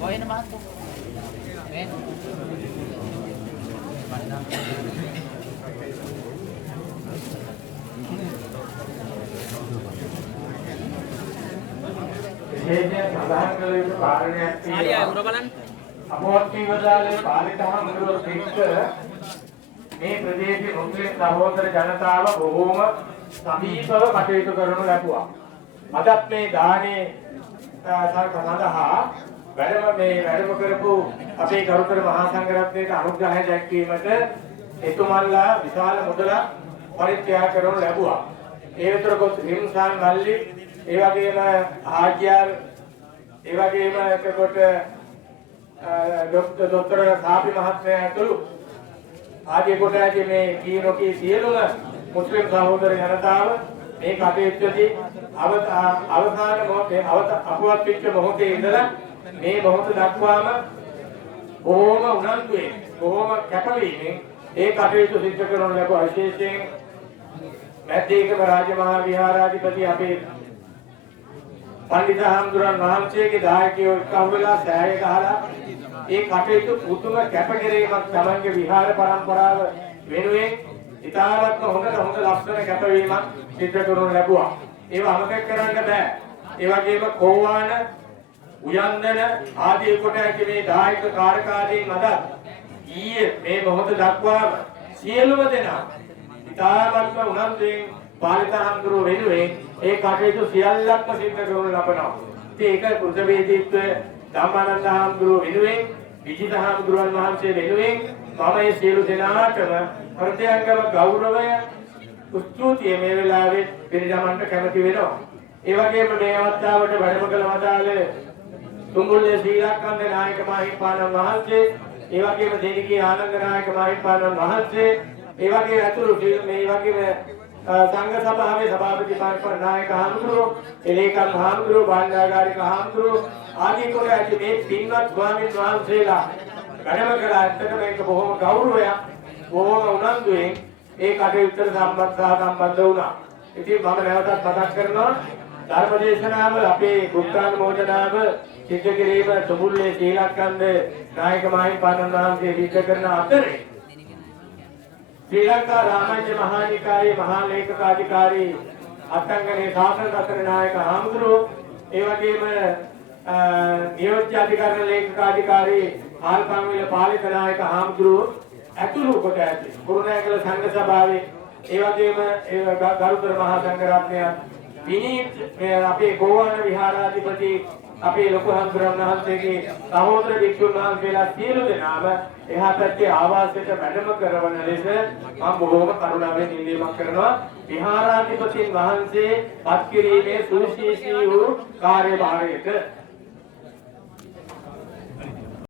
Koin naman po. Men. විශේෂයෙන් සඳහන් කළ යුතු කාරණයක් තියෙනවා. අපෝත්ති වදාළේ පාලිතහම මුරුව එක්ක මේ ප්‍රදේශයේ මුස්ලිම් සහෝදර ජනතාව බොහෝම සමීපව කටයුතු කරනු ලැබුවා. අදත් මේ දානේ සඳහා වැඩම කරපු අපේ ගරුතර මහා සංඝරත්නයට අනුග්‍රහය දැක්වීමට එතුමන්ලා විශාල මුදලක් පරිත්‍යාග කරනු ලැබුවා. ඒ විතර කොත් හිම්සාන් මල්ලි ඒ වගේම ආජ්‍යාර ඒ වගේම එතකොට ડોક્ટર සාපි මහත්මයා ඇතුළු ආදී කොට ඇති මේ කීනෝකී සියලුම මුස්ලිම් සහෝදර ජනතාව මේ කටයුත්තේදී අවසාන මොහොතේ අපවත් වෙච්ච මොහොතේ ඉඳලා මේ මොහොත දක්වාම බොහොම උනන්දුවෙන් බොහොම කැපවීමෙන් ඒ කටයුතු සිදු කරන ලැබ විශේෂයෙන් මැද්දේකම රාජමහා විහාරාධිපති අපේ පණ්ඩිත හාමුදුරන් වහන්සේගේ දායකයෝ එක්ව වෙලා සෑය ගහලා ඒ කටයුතු පුදුම කැපකිරීමක් තමන්ගේ විහාර පරම්පරාව වෙනුවෙන් ඉතාමත්ම හොඳ ලක්ෂණ කැපවීමක් සිදු කරනු ලැබුවා. ඒව අමතක කරන්න බෑ. ඒ වගේම කෝවාන උයන්දන ආදී කොට ඇති මේ දායක කාර්යකාරීන් අද ඊයේ මේ මොහොත දක්වාම සියලුම දෙනා ඉතාමත්ම උනන්දුවෙන් පාලිතහඳුරු වෙනුවෙන් ඒ කටයුතු සියල්ලක්ම සිදු කරනු ලබනවා. ඉතින් ඒක කුරුසවේදීත්වය ධම්මානන්ද හාමුදුරුව වෙනුවෙන් විජිත හාමුදුරුවන් වහන්සේ වෙනුවෙන් මම මේ සියලු දෙනාටම හෘදයාංගම ගෞරවය ස්තුතිය මේ වෙලාවේ පිළිගන්නට කැමති වෙනවා. ඒ වගේම මේ අවස්ථාවට වැඩම කළ වදාළ තුඹුල්ලේ සීලක්කන්ද නායක මහින්පාණන් වහන්සේ, ඒ වගේම දෙනිගේ ආනන්ද නායක මහින්පාණන් වහන්සේ, ඒ වගේ අතුරු මේ වගේම සංඝ සභාවේ සභාපති පාර්ශ්ව නායක හාමුදුරුවෝ, එලේකම් හාමුදුරුවෝ, බණ්ඩාගාරික හාමුදුරුවෝ ආදී කොට ඇති මේ පින්වත් ස්වාමීන් වහන්සේලා වැඩම කළ ඇත්තට මේක බොහොම ගෞරවයක්, බොහොම උනන්දුවෙන් ඒ කටයුත්තට සම්බන්ධ වුණා. ඉතින් මම නැවතත් මතක් කරනවා ධර්මදේශනාව අපේ බුද්ධානුමෝදනාව සිද්ධ කිරීම තුඹුල්ලේ සීලක්කන්ද නායක මහින්පාණන් වහන්සේ සිද්ධ කරන අතරේ ශ්‍රී ලංකා රාමඤ්ඤ මහානිකායේ මහා ලේකකාධිකාරී අත්ංගනේ ශාසන රත්න නායක හාමුදුරුවෝ, ඒ වගේම නියෝජ්‍ය අධිකරණ ලේකකාධිකාරී ආල්පන්විල පාලිත නායක හාමුදුරුවෝ ඇතුළු කොට ඇති කුරුණෑගල සංඝ සභාවේ, ඒ වගේම ගරුතර මහා සංඝරත්නය විනීත් අපේ ගෝවාන විහාරාධිපති අපේ ලොකු හඳුරන් වහන්සේගේ සහෝදර භික්ෂුන් වහන්සේලා සියලු දෙනාම එහා පැත්තේ ආවාසයට වැඩම කරවන ලෙස මම බොහෝම කරුණාවෙන් ඉල්ලීමක් කරනවා. විහාරාධිපතින් වහන්සේ පත් කිරීමේ සුවිශේෂී වූ කාර්යභාරයට